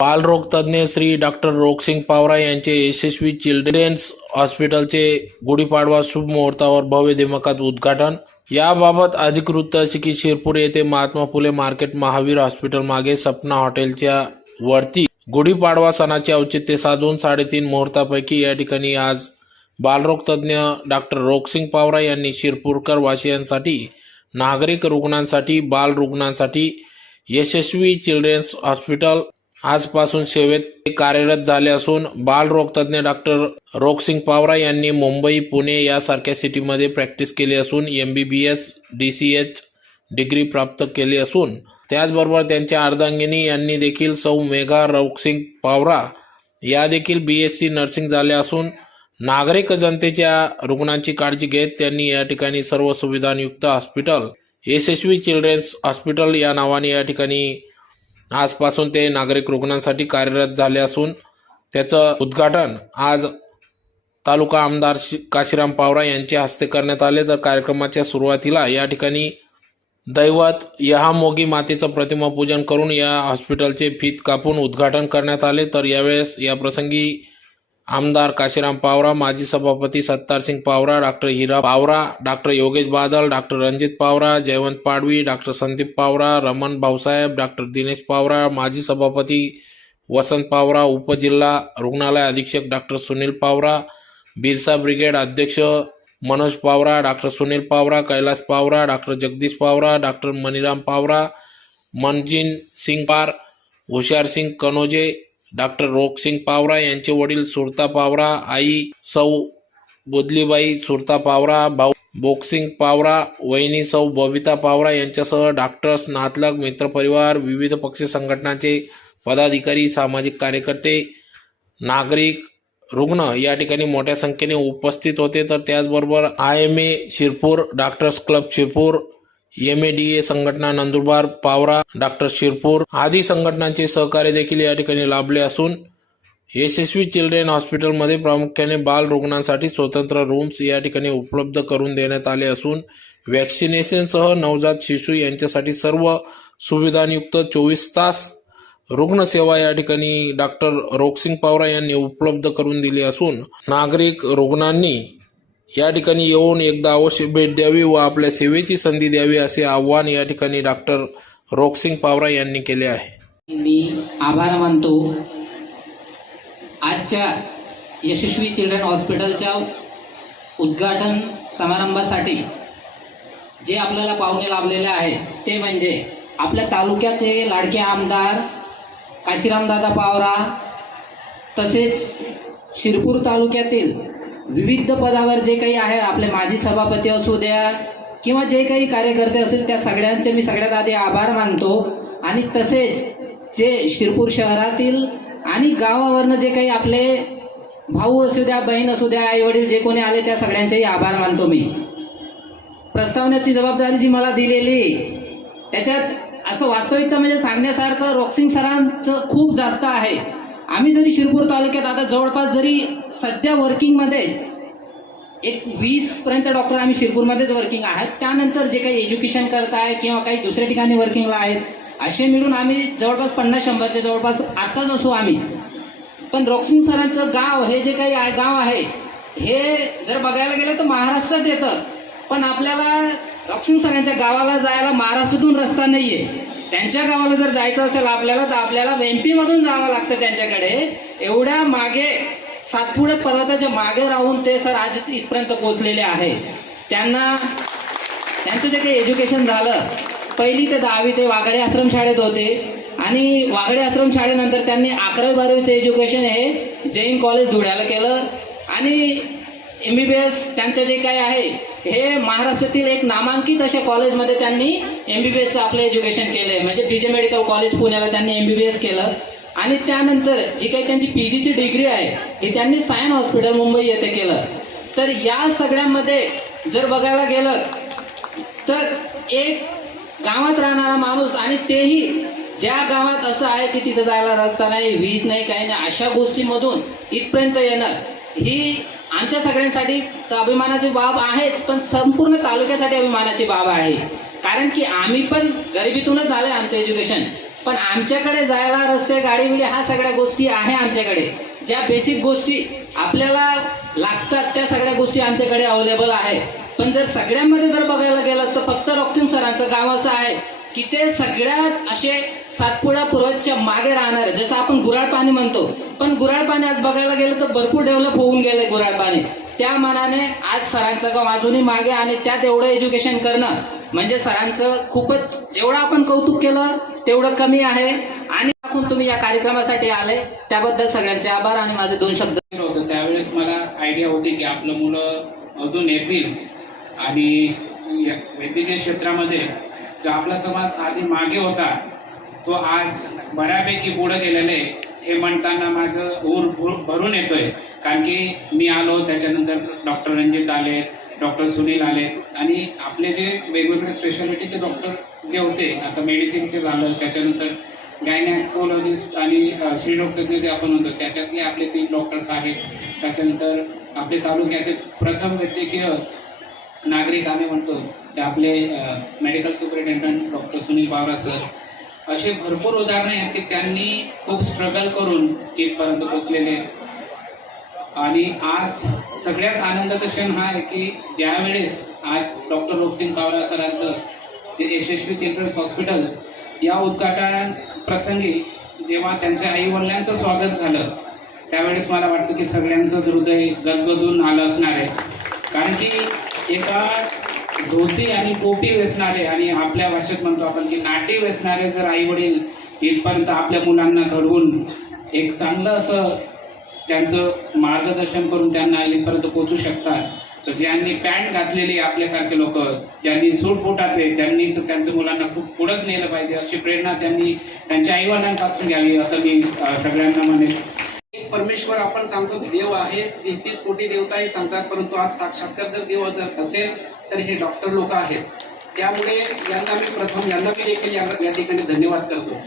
बालरोग तज्ज्ञ श्री डॉक्टर रोगसिंग पावरा यांचे यशस्वी चिल्ड्रेन्स हॉस्पिटलचे गुढीपाडवा शुभ मुहूर्तावर भव्य दिमाखात उद्घाटन। याबाबत अधिक वृत्त असे की शिरपूर येथे महात्मा फुले मार्केट महावीर हॉस्पिटल मागे सपना हॉटेलच्या वरती गुढीपाडवा सणाचे औचित्य साधून 3:30 मुहूर्तापैकी या ठिकाणी आज बालरोग तज्ज्ञ डॉक्टर रोगसिंग पावरा यांनी शिरपूरकर वासियांसाठी, नागरिक रुग्णांसाठी, बाल रुग्णांसाठी यशस्वी चिल्ड्रेन्स हॉस्पिटल आजपासून सेवेत कार्यरत झाले असून बालरोग तज्ज्ञ डॉक्टर रोगसिंग पावरा यांनी मुंबई, पुणे यासारख्या सिटीमध्ये प्रॅक्टिस केली असून MBBS DCH डिग्री प्राप्त केली असून त्याचबरोबर त्यांच्या अर्धांगिनी यांनी देखील सौ मेघा रोगसिंग पावरा या देखील BSc नर्सिंग झाले असून नागरिक जनतेच्या रुग्णांची काळजी घेत त्यांनी या ठिकाणी सर्व सुविधांयुक्त हॉस्पिटल यशस्वी चिल्ड्रेन्स हॉस्पिटल या नावाने या ठिकाणी आजपासून ते नागरिक रुग्णांसाठी कार्यरत झाले असून त्याचं उद्घाटन आज तालुका आमदार काशीराम पावरा यांच्या हस्ते करण्यात आले। तर कार्यक्रमाच्या सुरुवातीला या ठिकाणी दैवत यहामोगी मातेचं प्रतिमा पूजन करून या हॉस्पिटलचे फीत कापून उद्घाटन करण्यात आले। तर यावेळेस या प्रसंगी आमदार काशीराम पावरा, माजी सभापती Sattar Singh Pawara, doctor Hira Pawara, doctor Yogesh Badal, doctor Ranjit Pawara, Jaywant Padvi, doctor Sandeep Pawara, Raman Bhausaheb, doctor Dinesh Pawara, माजी सभापती वसंत पावरा, उपजिल्हा रुग्णालय अधीक्षक डॉक्टर सुनील पावरा, बिरसा ब्रिगेड अध्यक्ष Manoj Pawara, doctor Sunil Pawara, Kailas Pawara, doctor Jagdish Pawara, doctor Maniram Pawara, Manjeen Singh Par, Hushar Singh Kanoje, doctor Rogsing Pawara यांचे वडील सुरता पावरा, आई सौ बुदलीबाई सुरता पावरा, भाऊ बोक्सिंग पावरा, वहिनी सौ बबिता पावरा यांच्यासह डॉक्टर्स, नातलग, मित्रपरिवार, विविध पक्ष संघटनांचे पदाधिकारी, सामाजिक कार्यकर्ते, नागरिक रुग्ण या ठिकाणी मोठ्या संख्येने उपस्थित होते। तर त्याचबरोबर IMA Shirpur, doctors club Shirpur, MADA संघटना नंदुरबार, पावरा, डॉक्टर शिरपूर आदी संघटनांचे सहकार्य देखील या ठिकाणी लाभले असून यशस्वी चिल्ड्रेन हॉस्पिटलमध्ये प्रामुख्याने बाल रुग्णांसाठी स्वतंत्र रूम्स या ठिकाणी उपलब्ध करून देण्यात आले असून वॅक्सिनेशनसह नवजात शिशु यांच्यासाठी सर्व सुविधांयुक्त 24 तास रुग्णसेवा या ठिकाणी डॉक्टर रोगसिंग पावरा यांनी उपलब्ध करून दिली असून नागरिक रुग्णांनी या ठिकाणी येऊन एकदा अवश्य भेट द्यावी व आपल्या सेवेची संधी द्यावी असे आवाहन या ठिकाणी डॉक्टर रोगसिंग पावरा यांनी केले आहे। मी आभार मानतो आजच्या यशस्वी चिल्ड्रन हॉस्पिटलच्या उद्घाटन समारंभासाठी जे आपल्याला पाहुणे लाभलेले आहेत ते म्हणजे आपल्या तालुक्याचे लाडके आमदार काशीरामदादा पावरा, तसेच शिरपूर तालुक्यातील विविध पदावर जे काही आहे आपले माजी सभापती असू द्या किंवा जे काही कार्यकर्ते असेल त्या सगळ्यांचे मी सगळ्यात आधी आभार मानतो आणि तसेच जे शिरपूर शहरातील आणि गावावरनं जे काही आपले भाऊ असू द्या, बहीण असू द्या, आई वडील जे कोणी आले त्या सगळ्यांचेही आभार मानतो। मी प्रस्तावनेची जबाबदारी जी मला दिलेली त्याच्यात असं वास्तविकता म्हणजे सांगण्यासारखं रोगसिंग सरांचं खूप जास्त आहे। आम्ही जरी शिरपूर तालुक्यात आता जवळपास जरी सध्या वर्किंगमध्ये एक 20 पर्यंत डॉक्टर आम्ही शिरपूरमध्येच वर्किंग आहेत, त्यानंतर जे काही एज्युकेशन करत आहे किंवा काही दुसऱ्या ठिकाणी वर्किंगला आहेत असे मिळून आम्ही जवळपास 50-100 जवळपास आताच असू आम्ही। पण रोगसिंग सरांचं गाव हे जे काही गाव आहे हे जर बघायला गेलं तर महाराष्ट्रात येतं, पण आपल्याला रोगसिंग सरांच्या गावाला जायला महाराष्ट्रातून रस्ता नाहीये। त्यांच्या गावाला जर जायचं असेल आपल्याला तर आपल्याला MP मधून जावं लागतं त्यांच्याकडे। एवढ्या मागे सातपुडे पर्वताच्या मागे राहून ते सर आज इथपर्यंत पोहोचलेले आहेत। त्यांचं जे काही एज्युकेशन झालं 1ली ते 10वी ते वाघडे आश्रम शाळेत होते आणि वाघडे आश्रम शाळेनंतर त्यांनी 11वी-12वीचं एज्युकेशन हे जैन कॉलेज धुळ्याला केलं आणि MBBS त्यांचं जे काही आहे हे महाराष्ट्रातील एक नामांकित अशा कॉलेजमध्ये त्यांनी MBBSचं आपलं एज्युकेशन केलं म्हणजे BJ मेडिकल कॉलेज पुण्याला त्यांनी MBBS केलं आणि त्यानंतर जी काही त्यांची PGची डिग्री आहे ही त्यांनी सायन हॉस्पिटल मुंबई येथे केलं। तर या सगळ्यामध्ये जर बघायला गेलं तर एक गावात राहणारा माणूस आणि तेही ज्या गावात असं आहे की तिथं जायला रस्ता नाही, वीज नाही, काही नाही, अशा गोष्टींमधून इथपर्यंत येणं ही आमच्या सगळ्यांसाठी अभिमानाची बाब आहेच, पण संपूर्ण तालुक्यासाठी अभिमानाची बाब आहे। कारण की आम्ही पण गरिबीतूनच झाले आमचं एज्युकेशन। पण आमच्याकडे जायला रस्ते गाडी बिडी हा सगळ्या गोष्टी आहे आमच्याकडे. ज्या बेसिक गोष्टी आपल्याला लागतात त्या सगळ्या गोष्टी आमच्याकडे अवेलेबल आहे. पण जर सगळ्यांमध्ये जर बघायला गेलं तर फक्त रॉक्सिंग सरांचं गाव असं आहे की ते सगळ्यात असे सातपुडा पूर्वच्या मागे राहणार. जसं आपण गुराळ पाणी म्हणतो, पण गुराळ पाणी आज बघायला गेलं तर भरपूर डेव्हलप होऊन गेलंय गुराळ पाणी. त्या मानाने आज सरांचं गाव अजूनही मागे आणि त्यात एवढं एज्युकेशन करणं म्हणजे सरांचं खूपच, जेवढं आपण कौतुक केलं तेवढं कमी आहे. आणि तुम्ही या कार्यक्रमासाठी आले त्याबद्दल सगळ्यांचे आभार. आणि माझे 2 शब्द होतं त्यावेळेस मला आयडिया होती की आपलं मुलं अजून येतील आणि वैद्यकीय क्षेत्रामध्ये जो आपला समाज आधी मागे होता तो आज बऱ्यापैकी पुढे गेलेला आहे हे म्हणताना माझं ऊर भरून येतोय. कारण की मी आलो, त्याच्यानंतर डॉक्टर रंजित आले, डॉक्टर सुनील आले आणि आपले जे वेगवेगळे स्पेशालिटीचे डॉक्टर जे होते, आता मेडिसिनचे झालं, त्याच्यानंतर गायनॅकोलॉजिस्ट आणि स्त्रीरोगतज्ञ जे आपण म्हणतो त्याच्यातले आपले 3 डॉक्टर्स आहेत. त्याच्यानंतर आपले तालुक्याचे प्रथम वैद्यकीय नागरिक आम्ही म्हणतो ते आपले medical superintendent doctor Sunil Pawara sir. असे भरपूर उदाहरणे आहेत की त्यांनी खूप स्ट्रगल करून इथपर्यंत पोचलेले. आणि आज सगळ्यात आनंदाचा क्षण हा आहे की ज्यावेळेस आज डॉक्टर रोक्सिंग पावरा सरांचं जे यशस्वी चिल्ड्रन्स हॉस्पिटल या उद्घाटन प्रसंगी जेव्हा त्यांच्या आईवडिलांचं स्वागत झालं त्यावेळेस मला वाटतं की सगळ्यांचंच हृदय गदगदून आलं असणार आहे. कारण की एका धोती आणि पोटी वेचणारे आणि आपल्या भाषेत म्हणतो आपण की नाटी वेचणारे जर आईवडील इथपर्यंत आपल्या मुलांना घडवून एक चांगलं असं त्यांचं मार्गदर्शन करून त्यांना इथपर्यंत पोचू शकतात, तर ज्यांनी पॅन्ट घातलेली आपल्यासारखे लोक, ज्यांनी सूट बूट घातले त्यांनी तर त्यांच्या मुलांना खूप पुढंच नेलं पाहिजे अशी प्रेरणा त्यांनी त्यांच्या आईवडिलांपासून घ्यावी असं मी सगळ्यांना म्हणेल. परमेश्वर आपण सांगतो देव आहे, 33 कोटी देवताही सांगतात, परंतु आज साक्षात्कार जर देव जर असेल तर हे डॉक्टर लोक आहेत. त्यामुळे यांना मी देखील या ठिकाणी धन्यवाद करतो.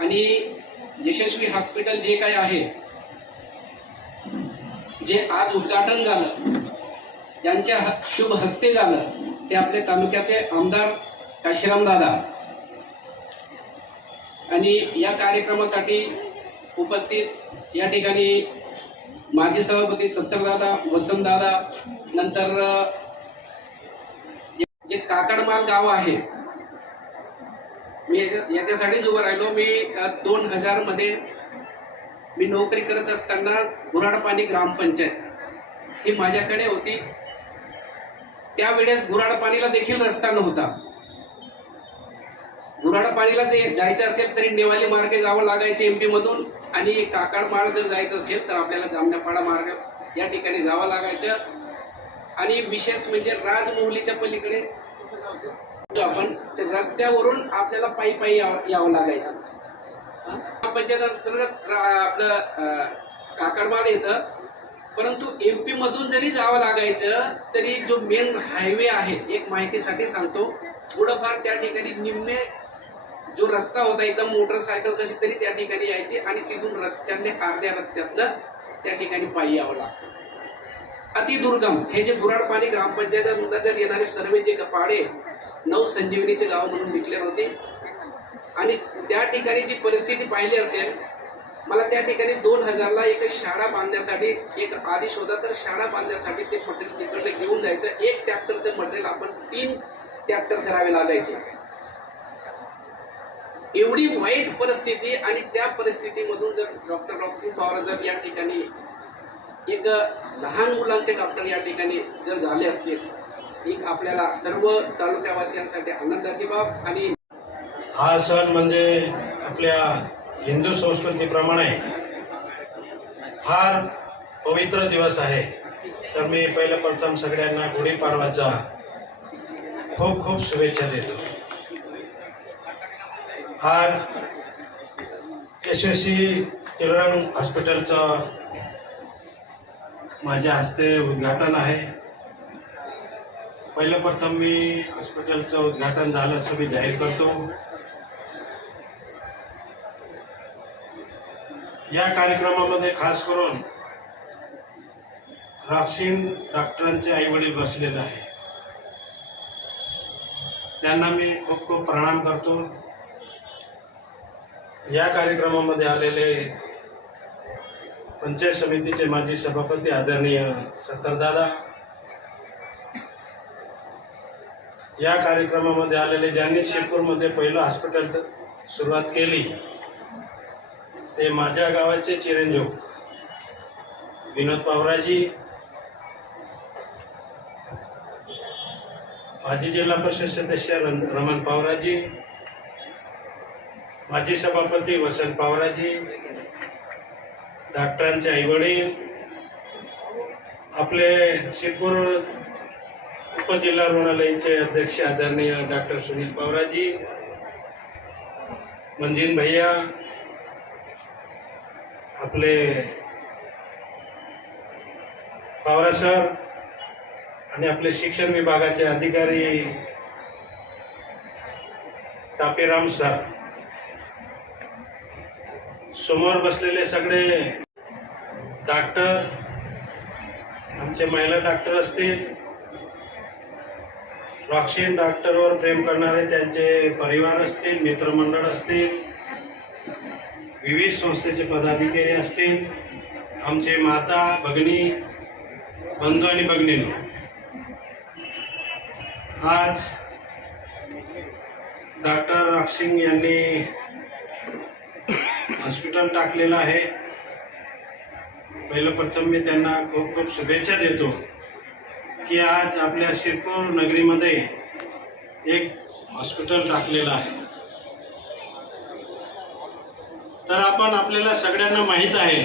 आणि यशस्वी हॉस्पिटल जे काय आहे, जे आज उद्घाटन झालं, ज्यांच्या शुभ हस्ते झालं, ते आपले तालुक्याचे आमदार काशीराम दादा. आणि या कार्यक्रमासाठी उपस्थित या ठिकाणी माजी सभापती सत्तरदादा, वसंतदादा, नंतर जे काकडमाल गाव आहे, मी याच्यासाठीच उभं राहिलो. मी 2000 मध्ये मी नोकरी करत असताना गुराडपाणी ग्रामपंचायत ही माझ्याकडे होती. त्यावेळेस गुराडपाणीला देखील रस्ता नव्हता. गुराडपाणीला जे जायचं असेल तरी नेवाली मार्गे जावं लागायचे MP मधून, आणि काकडमाळ जर जायचं असेल तर आपल्याला जामण्यापाडा मार्ग या ठिकाणी जावं लागायचं. आणि विशेष म्हणजे राजमौलीच्या पलीकडे आपण रस्त्यावरून आपल्याला पायी यावं लागायचं. पंचायत अंतर्गत आपलं काकडमाळ येतं, परंतु MP मधून जरी जावं लागायचं तरी जो मेन हायवे आहे, एक माहितीसाठी सांगतो, थोडंफार त्या ठिकाणी निम्मे जो रस्ता होता एकदम मोटरसायकल कशी तरी त्या ठिकाणी यायची आणि तिथून रस्त्याने अर्ध्या रस्त्यातनं त्या ठिकाणी पायी यावं लागतं. अतिदुर्गम हे जे गुराडपाणी ग्रामपंचायत अंतर्गत येणारे सर्व जे पाडे नवसंजीवनीचे गाव म्हणून डिक्लेअर होते. आणि त्या ठिकाणी जी परिस्थिती पाहिली असेल, मला त्या ठिकाणी 2000ला एक शाळा बांधण्यासाठी एक आदेश होता, तर शाळा बांधण्यासाठी ते मटेरियल तिकडे घेऊन जायचं. एक ट्रॅक्टरचं मटेरियल आपण 3 ट्रॅक्टर करावे लागायचे. एवढी वाईट परिस्थिती. आणि त्या परिस्थितीमधून जर डॉक्टर रॉक्सिंग पवार जर या ठिकाणी एक लहान मुलांचे डॉक्टर या ठिकाणी जर झाले असतील, एक आपल्याला सर्व तालुक्यावासियांसाठी आनंदाची बाब. आणि हा सण म्हणजे आपल्या हिंदू संस्कृतीप्रमाणे फार पवित्र दिवस आहे. तर मी पहिलं प्रथम सगळ्यांना गुढीपाडवाच्या खूप खूप शुभेच्छा देतो. आज यशस्वी चिल्ड्रन हॉस्पिटलचं माझ्या हस्ते उद्घाटन आहे. पहिलं प्रथम मी हॉस्पिटलचं उद्घाटन झालं असं मी जाहीर करतो. या कार्यक्रमामध्ये खास करून रॉक्सिंग डॉक्टरांचे आई वडील बसलेले आहे, त्यांना मी खूप खूप प्रणाम करतो. या कार्यक्रमामध्ये आलेले पंचायत समितीचे माजी सभापती आदरणीय सत्तारदादा, या कार्यक्रमामध्ये आलेले ज्यांनी शिरपूरमध्ये पहिलं हॉस्पिटल सुरुवात केली ते माझ्या गावाचे चिरंजीव विनोद पवाराजी, माजी जिल्हा परिषद सदस्य रमण पवाराजी, माजी सभापती वसंत पवाराजी, डॉक्टरांचे आईवडील, आपले शिरपूर उपजिल्हा रुग्णालयाचे अध्यक्ष आदरणीय डॉक्टर सुनील पवाराजी, मंजिन भैया, आपले पवार सर आणि आपले शिक्षण विभागाचे अधिकारी तापेराम सर, समोर बसलेले सगळे डॉक्टर, आमचे महिला डॉक्टर असतील, रॉक्सिन डॉक्टरवर प्रेम करणारे त्यांचे परिवार असतील, मित्रमंडळ असतील, विविध संस्थेचे पदाधिकारी असतील, आमचे माता भगिनी, बंधू आणि भगिनींनो, आज डॉक्टर रॉक्सिन यांनी हॉस्पिटल टाकलेलं आहे. पहिलं प्रथम मी त्यांना खूप खूप शुभेच्छा देतो की आज आपल्या शिरपूर नगरीमध्ये एक हॉस्पिटल टाकलेलं आहे. तर आपल्याला सगळ्यांना माहीत आहे,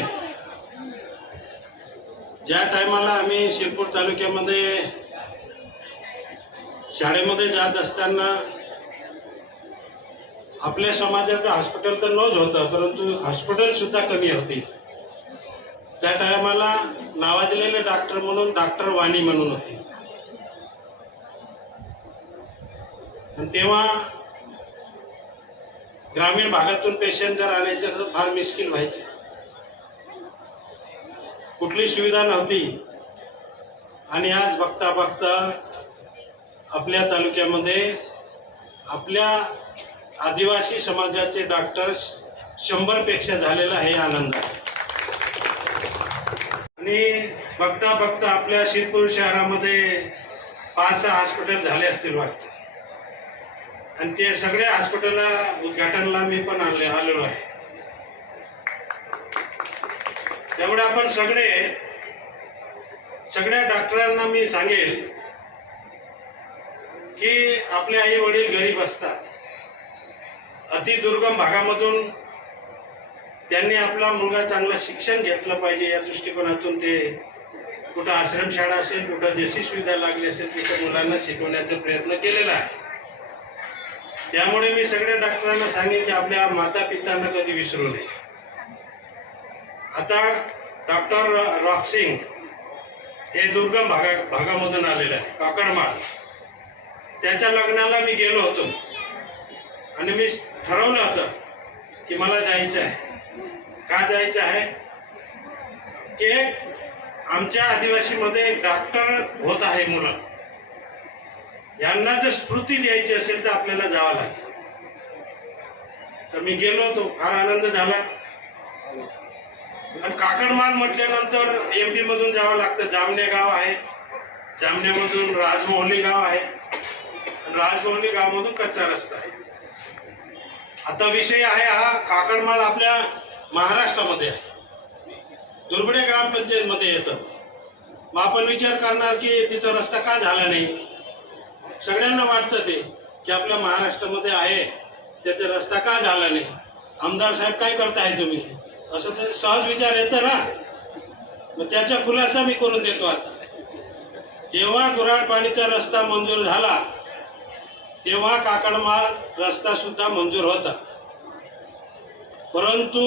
ज्या टायमाला आम्ही शिरपूर तालुक्यामध्ये शाळेमध्ये जात असताना आपल्या समाजाचं हॉस्पिटल तर नव्हतं होतं, परंतु हॉस्पिटल सुद्धा कमी होती. त्या टायमाला नावाजलेले डॉक्टर म्हणून डॉक्टर वाणी म्हणून होते. आणि तेव्हा ग्रामीण भागातून पेशंट जर आणायचे तर फार मुश्किल व्हायचे, कुठली सुविधा नव्हती. आणि आज बघता बघता आपल्या तालुक्यामध्ये आपल्या आदिवासी समाजाचे डॉक्टर 100 पेक्षा झालेला हे आनंद आहे. आणि बघता बघता आपल्या शिरपूर शहरामध्ये 5-6 हॉस्पिटल झाले असतील वाटतं. आणि ते सगळ्या हॉस्पिटलला उद्घाटनला मी पण आलेलो आहे. त्यामुळे आपण सगळ्या डॉक्टरांना मी सांगेल की आपले आई वडील गरीब असतात, अतिदुर्गम भागामधून त्यांनी आपला मुलगा चांगलं शिक्षण घेतलं पाहिजे या दृष्टिकोनातून ते कुठं आश्रमशाळा असेल, कुठं जशी सुविधा लागली असेल तिथं मुलांना शिकवण्याचा प्रयत्न केलेला आहे. त्यामुळे मी सगळ्या डॉक्टरांना सांगेन की आपल्या माता पित्यांना कधी विसरू नये. आता डॉक्टर रॉक्सिन हे दुर्गम भागामधून आलेलं आहे, काकडमाळ. त्याच्या लग्नाला मी गेलो होतो आणि मी ठरवलं होतं की मला जायचं आहे. का जायचं आहे की आमच्या आदिवासीमध्ये एक डॉक्टर होत आहे मुलं, यांना जर स्फूर्ती द्यायची असेल तर आपल्याला जावं लागेल. तर मी गेलो होतो, फार आनंद झाला. आणि काकडमाल म्हटल्यानंतर MP मधून जावं लागतं. जामणे गाव आहे, जामण्यामधून राजमोहली गाव आहे, राजमोहली गावमधून कच्चा रस्ता आहे. आता विषय आहे हा काकडमाल आपल्या महाराष्ट्रामध्ये आहे, दुर्बडे ग्रामपंचायत मध्ये येतं. मग आपण विचार करणार की तिथं रस्ता का झाला नाही. सगळ्यांना वाटतं ते की आपल्या महाराष्ट्रामध्ये आहे तिथे रस्ता का झाला नाही, आमदार साहेब काय करताय तुम्ही, असं तर सहज विचार येतं ना. मग त्याचा खुलासा मी करून देतो. आता जेव्हा गुऱ्हाड पाणीचा रस्ता मंजूर झाला तेव्हा काकडमाल रस्ता सुद्धा मंजूर होता, परंतु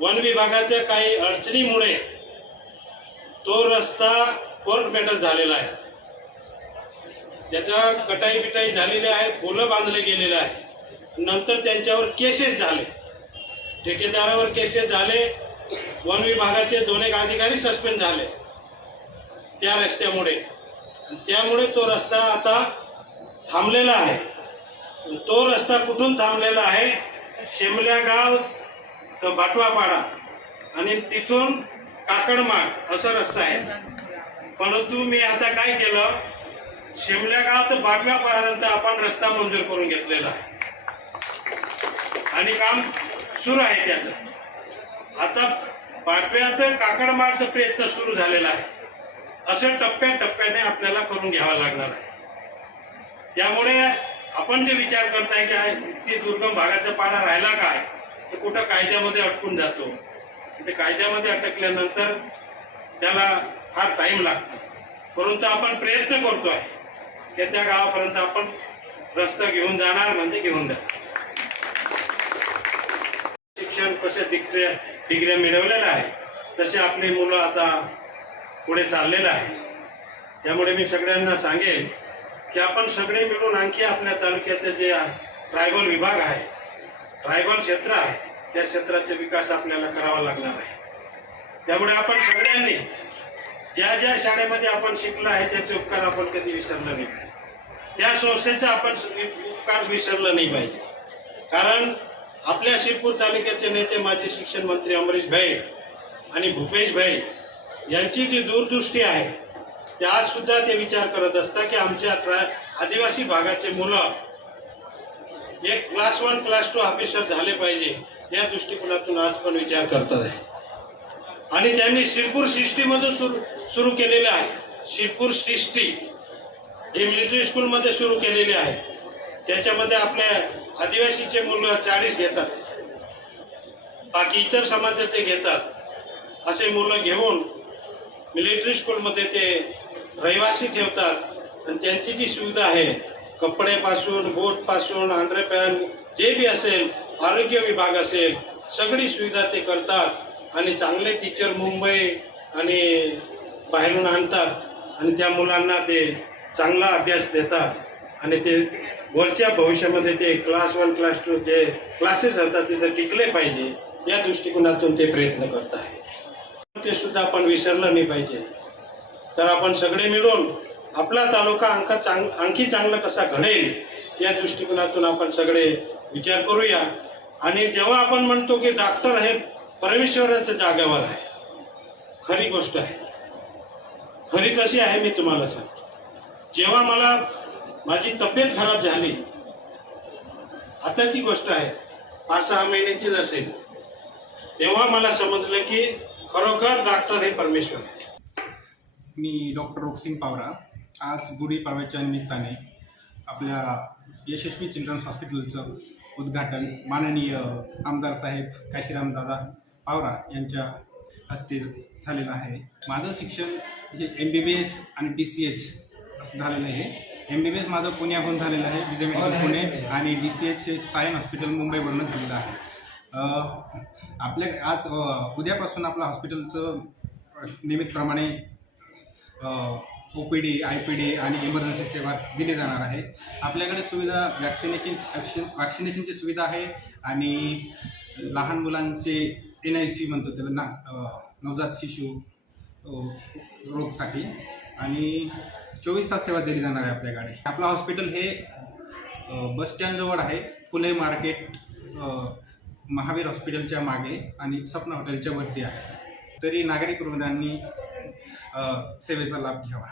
वन विभागाच्या काही अडचणीमुळे तो रस्ता कोर्ट मॅटर झालेला आहे. त्याचा कटाई बिटाई झालेली आहे, पोलं बांधले गेलेले आहे. नंतर त्यांच्यावर केसेस झाले, ठेकेदारावर केसेस झाले, वन विभागाचे 2 अधिकारी सस्पेंड झाले त्या रस्त्यामुळे. त्यामुळे तो रस्ता आता थांबलेला आहे. तो रस्ता कुठून थांबलेला आहे शिमल्या गाव तर बाटवापाडा आणि तिथून काकडमाळ असा रस्ता आहे. परंतु मी आता काय केलं, शिमल्या गाव तर बाटव्यापर्यंत आपण रस्ता मंजूर करून घेतलेला आहे आणि काम सुरू आहे त्याचं. आता बाटव्यात काकडमाळचा प्रयत्न सुरू झालेला आहे. असं टप्प्याटप्प्याने आपल्याला करून घ्यावा लागणार आहे. त्यामुळे आपण जे विचार करताय की इतकी दुर्गम भागाचा पाडा राहिला काय, तर कुठं कायद्यामध्ये अटकून जातो. ते कायद्यामध्ये अटकल्यानंतर त्याला फार टाइम लागतो. परंतु आपण प्रयत्न करतोय की त्या गावापर्यंत आपण रस्ता घेऊन जाणार म्हणजे घेऊन जाणार. शिक्षण कसे डिग्र्या मिळवलेलं आहे तसे आपली मुलं आता पुढे चाललेलं आहे. त्यामुळे मी सगळ्यांना सांगेन की आपण सगळे मिळून आणखी आपल्या तालुक्याचे जे ट्रायबल विभाग आहे, ट्रायबल क्षेत्र आहे, त्या क्षेत्राचा विकास आपल्याला करावा लागणार आहे. त्यामुळे आपण सगळ्यांनी ज्या ज्या शाळेमध्ये आपण शिकलो आहे त्याचे उपकार आपण कधी विसरलं नाही पाहिजे. त्या संस्थेचा आपण उपकार विसरलं नाही पाहिजे. कारण आपल्या शिरपूर तालुक्याचे नेते माजी शिक्षण मंत्री अमरीश भाई आणि भूपेश भाई यांची जी दूरदृष्टी आहे, ते आज सुद्धा ते विचार करत असतात की आमच्या आदिवासी भागाचे मुलं एक क्लास 1 क्लास 2 ऑफिसर झाले पाहिजे या दृष्टिकोनातून आज पण विचार करतात आहे. आणि त्यांनी शिरपूर सृष्टीमधून सुरू केलेले आहे. शिरपूर सृष्टी हे मिलिटरी स्कूलमध्ये सुरू केलेले आहे. त्याच्यामध्ये आपल्या आदिवासीचे मुलं 40 घेतात, बाकी इतर समाजाचे घेतात. असे मुलं घेऊन मिलिटरी स्कूलमध्ये ते रहिवासी ठेवतात आणि त्यांची जी सुविधा आहे, कपड्यापासून बोटपासून अंडरपॅन्ट जे बी असेल, आरोग्य विभाग असेल, सगळी सुविधा ते करतात आणि चांगले टीचर मुंबई आणि बाहेरून आणतात आणि त्या मुलांना ते चांगला अभ्यास देतात आणि ते वरच्या भविष्यामध्ये ते क्लास 1 क्लास 2 जे क्लासेस असतात तिथे टिकले पाहिजे या दृष्टिकोनातून ते प्रयत्न करत आहे. ते सुद्धा आपण विसरलं नाही पाहिजे. तर आपण सगळे मिळून आपला तालुका आणखी चांगला कसा घडेल या दृष्टिकोनातून आपण सगळे विचार करूया. आणि जेव्हा आपण म्हणतो की डॉक्टर हे परमेश्वराच्या जागेवर आहे, खरी गोष्ट आहे. खरी कशी आहे मी तुम्हाला सांगतो. जेव्हा मला माझी तब्येत खराब झाली, आताची गोष्ट आहे, 5-6 महिन्याचीच असेल, तेव्हा मला समजलं की खरोखर डॉक्टर हे परमेश्वर आहे. मी डॉक्टर रोक्सिंग पावरा आज गुढीपाडव्याच्या निमित्ताने आपल्या यशस्वी चिल्ड्रन्स हॉस्पिटलचं उद्घाटन माननीय आमदार साहेब काशीरामदादा पावरा यांच्या हस्ते झालेलं आहे. माझं शिक्षण हे MBBS आणि DCH असं झालेलं आहे. MBBS माझं पुण्याहून झालेलं आहे, विजय मेडिकल पुणे, आणि DCH सायन हॉस्पिटल मुंबईवरून झालेलं आहे. आपल्या आज उद्यापासून आपलं हॉस्पिटलचं नियमितप्रमाणे OPD, IPD आणि इमर्जन्सी सेवा दिली जाणार आहे. आपल्याकडे सुविधा वॅक्सिनेशनची सुविधा आहे आणि लहान मुलांचे NIC म्हणतो त्याला नवजात शिशु रोगसाठी, आणि 24 तास सेवा दिली जाणार आहे आपल्याकडे. आपलं हॉस्पिटल हे बसस्टँडजवळ आहे, फुले मार्केट महावीर हॉस्पिटलच्या मागे आणि सपना हॉटेलच्या वरती आहे. तरी नागरिक रुग्णांनी सेवेचा लाभ घ्यावा.